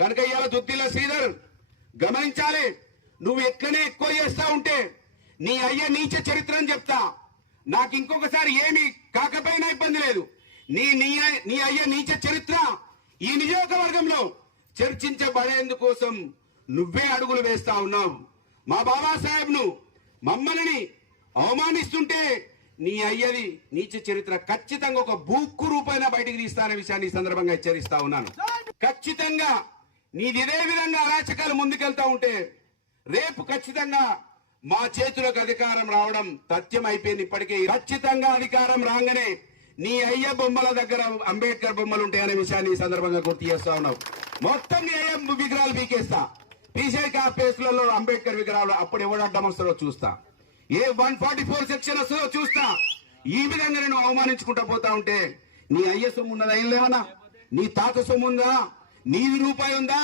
కనుక ఇవాళ దుద్దిల్ల శ్రీధర్ గమనించాలి, నువ్వు ఎట్లనే ఎక్కువ చేస్తా ఉంటే నీ అయ్య నీచ చరిత్రని చెప్తా. నాకు ఇంకొకసారి ఏమి కాకపోయినా ఇబ్బంది లేదు. నీ అయ్య నీచ చరిత్ర ఈ నియోజకవర్గంలో చర్చించబడేందుకోసం నువ్వే అడుగులు వేస్తా ఉన్నావు. మా బాబాసాహెబ్ ను మమ్మల్ని అవమానిస్తుంటే నీ అయ్యది నీచ చరిత్ర ఖచ్చితంగా ఒక బుక్కు రూపాయన బయటికి తీస్తానే విషయాన్ని ఈ సందర్భంగా హెచ్చరిస్తా ఉన్నాను. ఖచ్చితంగా నీది ఇదే విధంగా అరాచకాలు ముందుకెళ్తా ఉంటే రేపు ఖచ్చితంగా మా చేతులకు అధికారం రావడం తథ్యం అయిపోయింది. ఇప్పటికీ ఖచ్చితంగా అధికారం రాగానే నీ అయ్య బొమ్మల దగ్గర అంబేద్కర్ బొమ్మలు ఉంటాయనే విషయాన్ని ఈ సందర్భంగా గుర్తు చేస్తా ఉన్నావు. మొత్తం నీ అయ్య విగ్రహాలు పీకేస్తా, పీసేక ప్లేస్లలో అంబేద్కర్ విగ్రహాలు అప్పుడు ఎవడు అడ్డం వస్తారో చూస్తా, ఏ 144 సెక్షన్ వస్తుందో చూస్తా. ఈ విధంగా నేను అవమానించుకుంటా పోతా ఉంటే నీ అయ్య సొమ్ము ఉన్నదా? ఏం లేవనా? నీ తాత సొమ్ము ఉందా? నీది రూపాయి ఉందా?